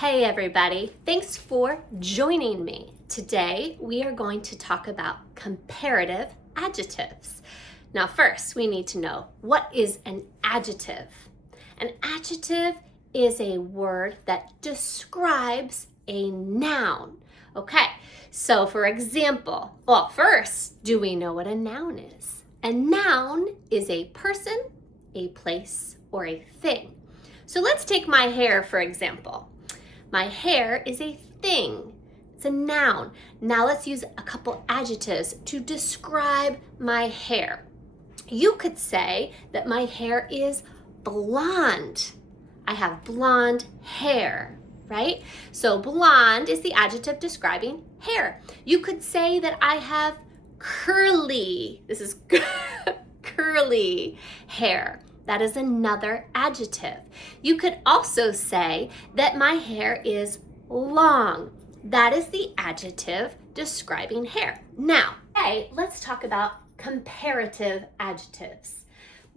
Hey everybody, thanks for joining me. Today we are going to talk about comparative adjectives. Now first we need to know, what is an adjective? An adjective is a word that describes a noun. Okay, so for example, first, do we know what a noun is? A noun is a person, a place, or a thing. So let's take my hair for example. My hair is a thing. It's a noun. Now let's use a couple adjectives to describe my hair. You could say that my hair is blonde. I have blonde hair, right? So blonde is the adjective describing hair. You could say that I have curly. This is curly hair. That is another adjective. You could also say that my hair is long. That is the adjective describing hair. Now, okay, let's talk about comparative adjectives.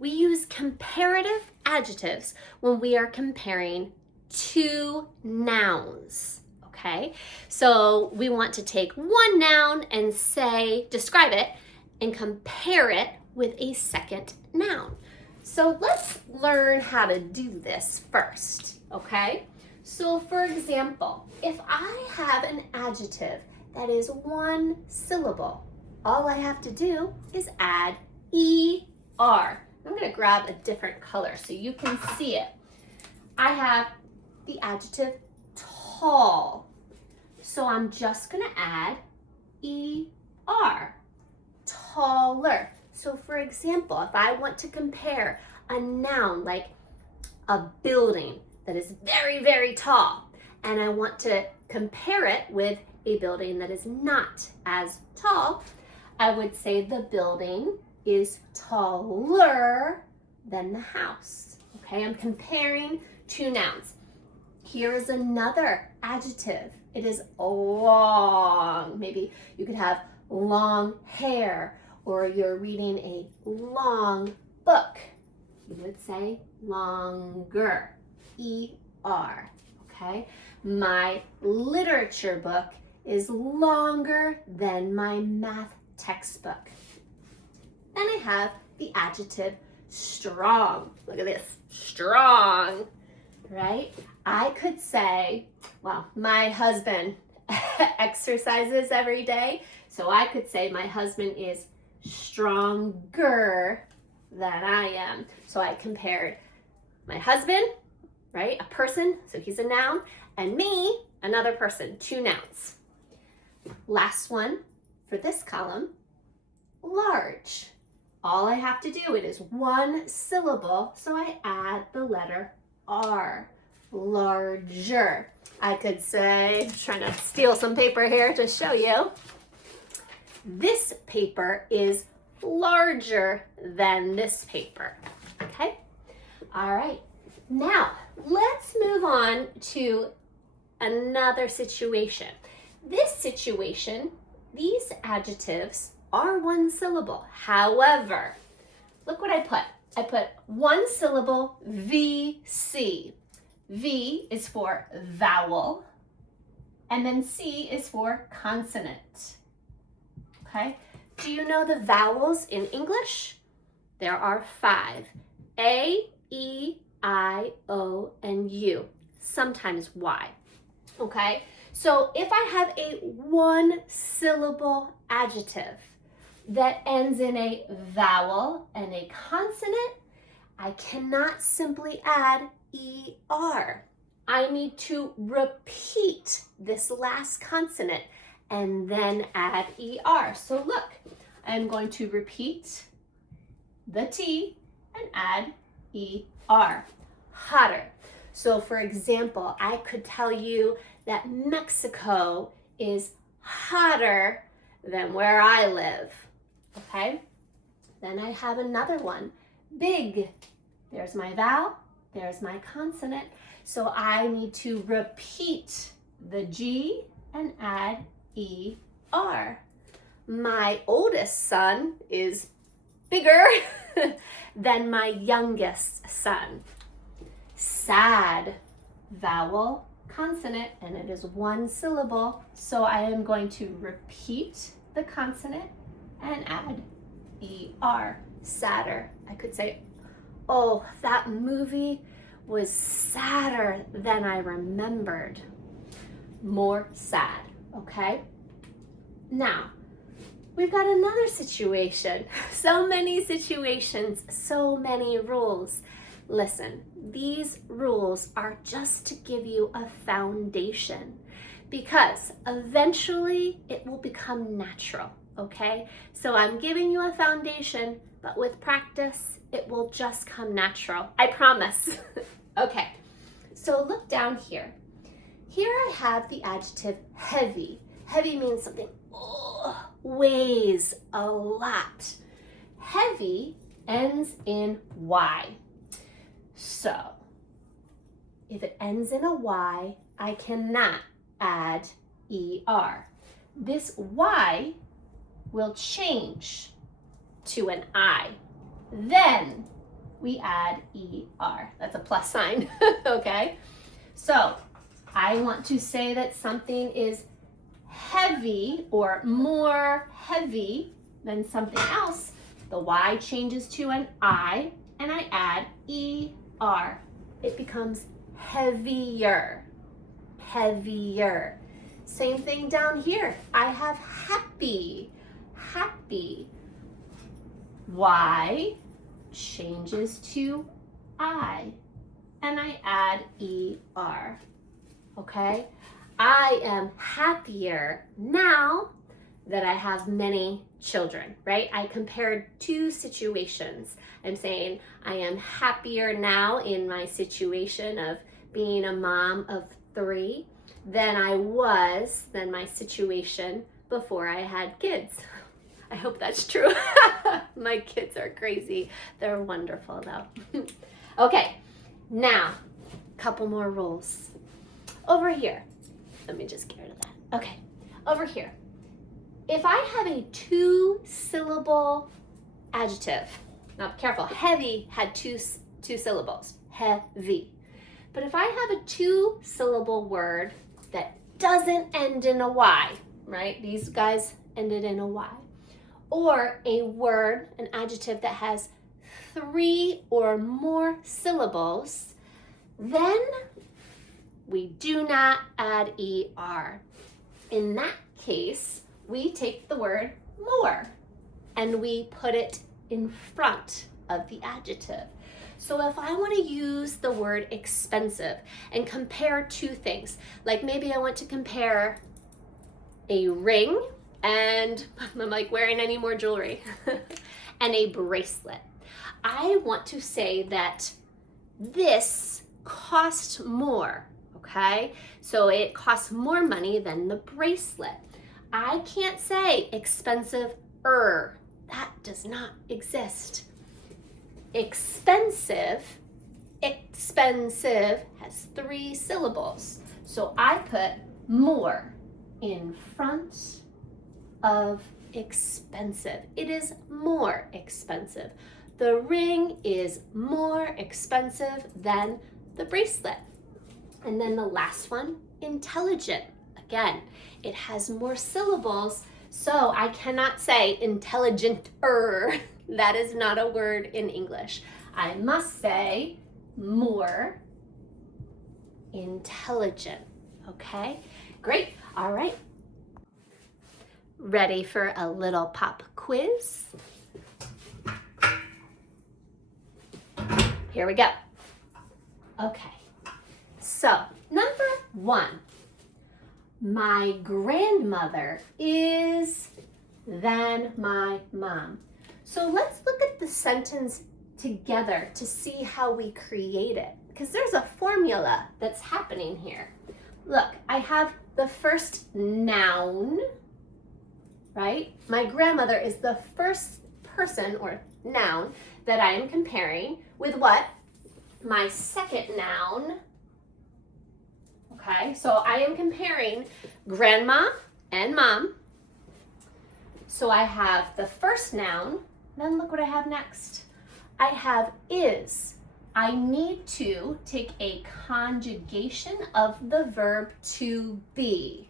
We use comparative adjectives when we are comparing two nouns. Okay, so we want to take one noun and describe it and compare it with a second noun. So let's learn how to do this first, okay? So for example, if I have an adjective that is one syllable, all I have to do is add ER. I'm gonna grab a different color so you can see it. I have the adjective tall. So I'm just gonna add ER, taller. So for example, if I want to compare a noun like a building that is very, very tall, and I want to compare it with a building that is not as tall, I would say the building is taller than the house. Okay, I'm comparing two nouns. Here is another adjective. It is long. Maybe you could have long hair, or you're reading a long book. You would say longer, ER, okay? My literature book is longer than my math textbook. Then I have the adjective strong. Look at this, strong, right? I could say, well, my husband exercises every day, so I could say my husband is stronger than I am. So I compared my husband, right, a person, so he's a noun, and me, another person, two nouns. Last one for this column, large. All I have to do, it is one syllable, so I add the letter R, larger. I could say, I'm trying to steal some paper here to show you. This paper is larger than this paper, okay? All right, now let's move on to another situation. This situation, these adjectives are one syllable. However, look what I put. I put one syllable, VC. V is for vowel, and then C is for consonant. Okay, do you know the vowels in English? There are 5. A, E, I, O, and U. Sometimes Y. Okay, so if I have a one syllable adjective that ends in a vowel and a consonant, I cannot simply add ER. I need to repeat this last consonant and then add ER. So look, I'm going to repeat the T and add ER, hotter. So for example, I could tell you that Mexico is hotter than where I live, okay? Then I have another one, big. There's my vowel, there's my consonant. So I need to repeat the G and add ER. My oldest son is bigger than my youngest son. Sad, vowel, consonant, and it is one syllable. So I am going to repeat the consonant and add ER, sadder. I could say, oh, that movie was sadder than I remembered. More sad, okay? Now, we've got another situation. So many situations, so many rules. Listen, these rules are just to give you a foundation because eventually it will become natural, okay? So I'm giving you a foundation, but with practice, it will just come natural. I promise. Okay, so look down here. Here I have the adjective heavy. Heavy means something weighs a lot. Heavy ends in Y. So, if it ends in a Y, I cannot add ER. This Y will change to an I. Then we add ER. That's a plus sign, okay? So, I want to say that something is heavy or more heavy than something else. The Y changes to an I, and I add ER. It becomes heavier, heavier. Same thing down here. I have happy, happy. Y changes to I, and I add ER, okay? I am happier now that I have many children, right? I compared two situations. I'm saying I am happier now in my situation of being a mom of 3 than I was than my situation before I had kids. I hope that's true. My kids are crazy. They're wonderful though. Okay, now, a couple more rules. Over here, let me just get rid of that. Okay, over here. If I have a 2-syllable adjective, now careful, heavy had two syllables, heavy. But if I have a 2-syllable word that doesn't end in a Y, right? These guys ended in a Y. Or a word, an adjective that has 3 or more syllables, then we do not add ER. In that case, we take the word more and we put it in front of the adjective. So if I want to use the word expensive and compare two things, like maybe I want to compare a ring and I'm like wearing any more jewelry and a bracelet. I want to say that this cost more, okay? So it costs more money than the bracelet. I can't say expensive-er. That does not exist. Expensive has 3 syllables. So I put more in front of expensive. It is more expensive. The ring is more expensive than the bracelet. And then the last one, intelligent. Again, it has more syllables, so I cannot say intelligent-er. That is not a word in English. I must say more intelligent, okay? Great, all right. Ready for a little pop quiz? Here we go. Okay, so number 1. My grandmother is than my mom. So let's look at the sentence together to see how we create it, because there's a formula that's happening here. Look, I have the first noun, right? My grandmother is the first person or noun that I am comparing with what? My second noun. Okay, so I am comparing grandma and mom. So I have the first noun, then look what I have next. I have is. I need to take a conjugation of the verb to be.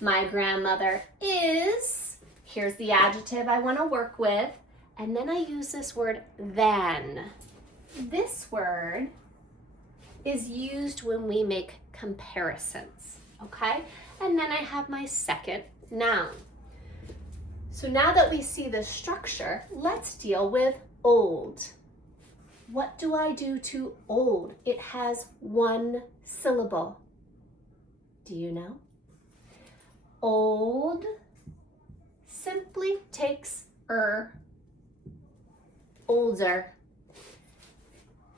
My grandmother is, here's the adjective I want to work with, and then I use this word than. This word is used when we make comparisons, okay? And then I have my second noun. So now that we see the structure, let's deal with old. What do I do to old? It has one syllable. Do you know? Old simply takes older.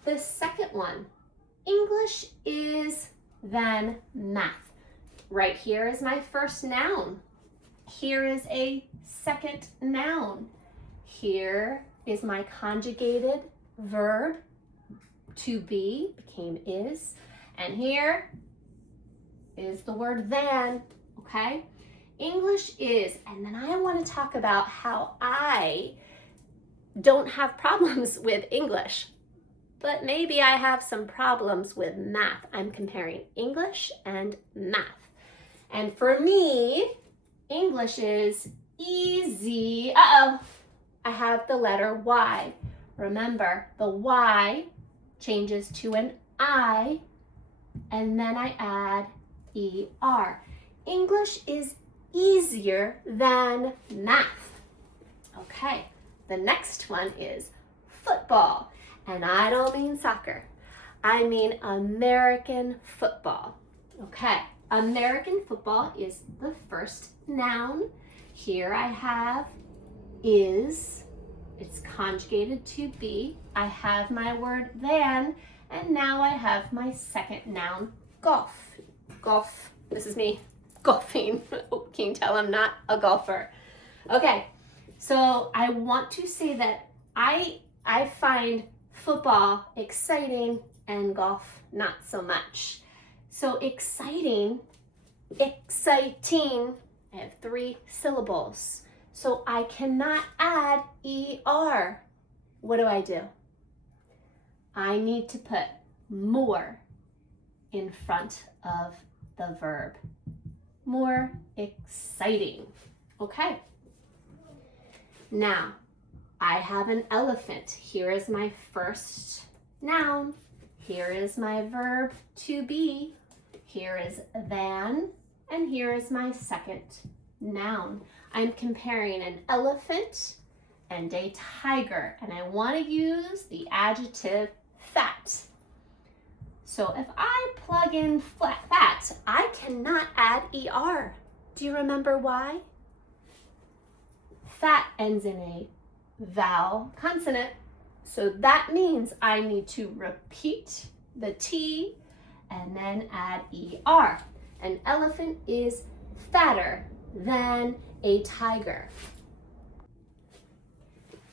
The second one, English is than math. Right here is my first noun. Here is a second noun. Here is my conjugated verb, to be, became is, and here is the word than, okay? English is, and then I want to talk about how I don't have problems with English, but maybe I have some problems with math. I'm comparing English and math. And for me, English is easy. I have the letter Y. Remember, the Y changes to an I, and then I add ER. English is easier than math. Okay, the next one is football. And I don't mean soccer. I mean American football. Okay, American football is the first noun. Here I have is. It's conjugated to be. I have my word than, and now I have my second noun, golf. Golf, this is me golfing. Oh, can you tell I'm not a golfer? Okay, so I want to say that I find football exciting and golf not so much. So exciting, I have 3 syllables. So I cannot add ER. What do? I need to put more in front of the verb. More exciting. Okay. Now, I have an elephant. Here is my first noun. Here is my verb to be. Here is than, and here is my second noun. I'm comparing an elephant and a tiger, and I want to use the adjective fat. So if I plug in fat, I cannot add ER. Do you remember why? Fat ends in a vowel consonant, so that means I need to repeat the T and then add ER. An elephant is fatter than a tiger.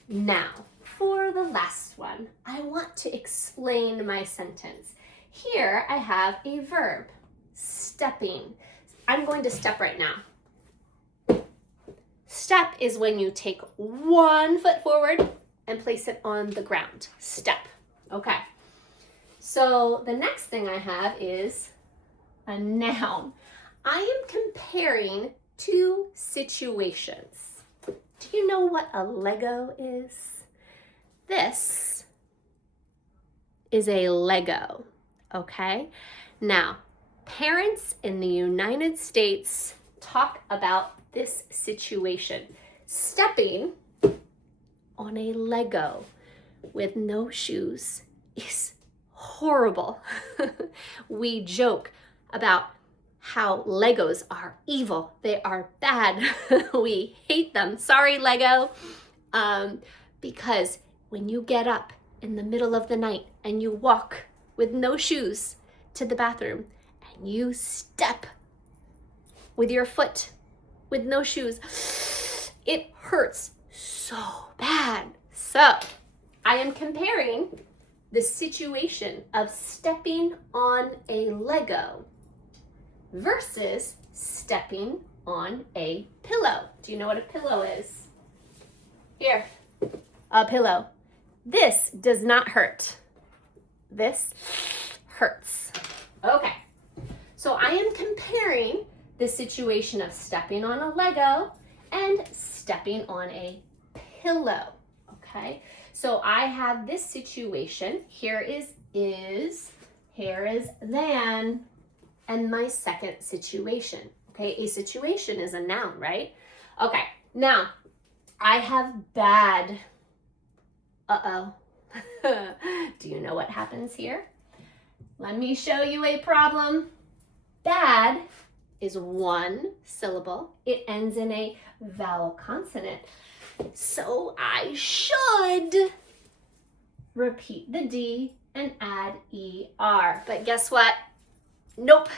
Now, for the last one, I want to explain my sentence. Here I have a verb, stepping. I'm going to step right now. Step is when you take one foot forward and place it on the ground. Step. Okay. So the next thing I have is a noun. I am comparing 2 situations. Do you know what a Lego is? This is a Lego, okay? Now, parents in the United States talk about this situation. Stepping on a Lego with no shoes is horrible. We joke about how Legos are evil. They are bad. We hate them. Sorry, Lego. Because when you get up in the middle of the night and you walk with no shoes to the bathroom and you step with your foot with no shoes, it hurts so bad. So I am comparing the situation of stepping on a Lego versus stepping on a pillow. Do you know what a pillow is? Here, a pillow. This does not hurt. This hurts. Okay, so I am comparing the situation of stepping on a Lego and stepping on a pillow, okay? So I have this situation. Here is, here is than, and my second situation, okay? A situation is a noun, right? Okay, now I have bad. Uh-oh. Do you know what happens here? Let me show you a problem. Bad is one syllable. It ends in a vowel consonant. So I should repeat the D and add ER. But guess what? Nope,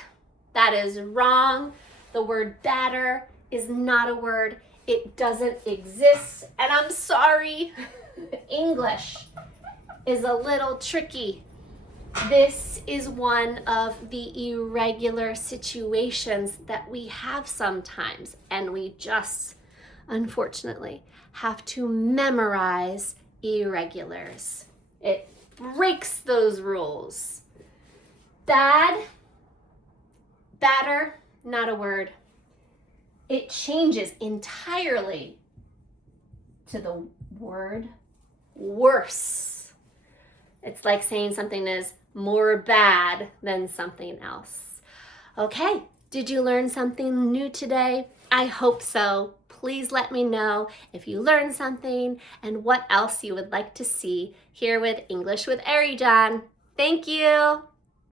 that is wrong. The word batter is not a word. It doesn't exist, and I'm sorry. English is a little tricky. This is one of the irregular situations that we have sometimes, and we just, unfortunately, have to memorize irregulars. It breaks those rules. Bad, batter, not a word. It changes entirely to the word worse. It's like saying something is more bad than something else. Okay, did you learn something new today? I hope so. Please let me know if you learned something and what else you would like to see here with English with Ari John. Thank you.